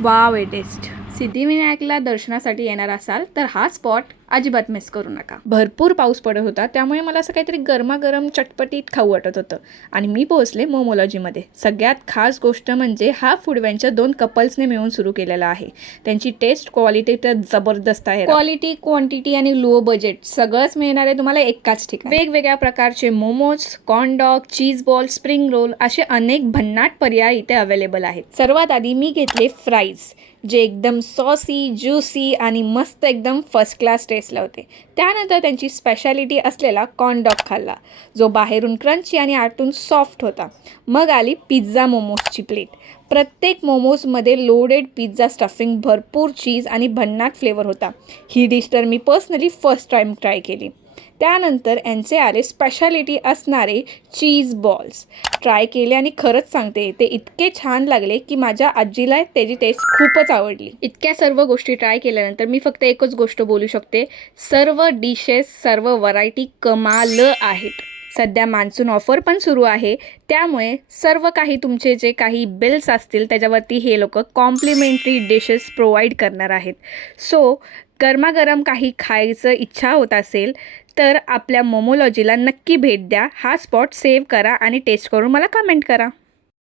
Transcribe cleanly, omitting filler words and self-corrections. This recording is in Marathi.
वाव ए टेस्ट. सिद्धिविनायकला दर्शनासाठी येणार असाल तर हा स्पॉट अजिबात मिस करू नका. भरपूर पाऊस पडत होता त्यामुळे मला असं काहीतरी गरमागरम चटपटीत खाऊ वाटत होतं आणि मी पोहोचले मोमोलॉजीमध्ये. सगळ्यात खास गोष्ट म्हणजे हा फूड व्हेंचर 2 कपल्सने मिळून सुरू केलेला आहे. त्यांची टेस्ट क्वालिटी तर जबरदस्त आहे. क्वालिटी, क्वांटिटी आणि लो बजेट सगळंच मिळणार आहे तुम्हाला एकाच ठिकाणी. वेगवेगळ्या प्रकारचे momos, corn dog, cheese ball, spring roll असे अनेक भन्नाट पर्याय इथे अवेलेबल आहेत. सर्वात आधी मी घेतले फ्राईज, जे एकदम सॉसी, ज्युसी आणि मस्त एकदम फर्स्ट क्लास टेस्टला होते. त्यानंतर त्यांची स्पेशालिटी असलेला कॉर्न डॉग खाल्ला, जो बाहेरून क्रंची आणि आतून सॉफ्ट होता. मग आली पिझ्झा मोमोजची प्लेट. प्रत्येक मोमोजमध्ये लोडेड पिझ्झा स्टफिंग, भरपूर चीज आणि भन्नाट फ्लेवर होता. ही डिश तर मी पर्सनली फर्स्ट टाईम ट्राय केली. त्यानंतर यांचे आले स्पेशालिटी असणारे चीज बॉल्स. ट्राय केले आणि खरंच सांगते ते इतके छान लागले की माझ्या आजीला त्याची टेस्ट खूपच आवडली. इतक्या सर्व गोष्टी ट्राय केल्यानंतर मी फक्त एकच गोष्ट बोलू शकते, सर्व डिशेस, सर्व व्हरायटी कमाल आहेत. सध्या मान्सून ऑफर पण सुरू आहे, त्यामुळे सर्व काही तुमचे जे काही बिल्स असतील त्याच्यावरती हे लोक कॉम्प्लिमेंटरी डिशेस प्रोव्हाइड करणार आहेत. सो गरमागरम काही खायचं इच्छा होत असेल तर आपल्या मोमोलॉजीला नक्की भेट द्या. हा स्पॉट सेव्ह करा आणि टेस्ट करून मला कमेंट करा.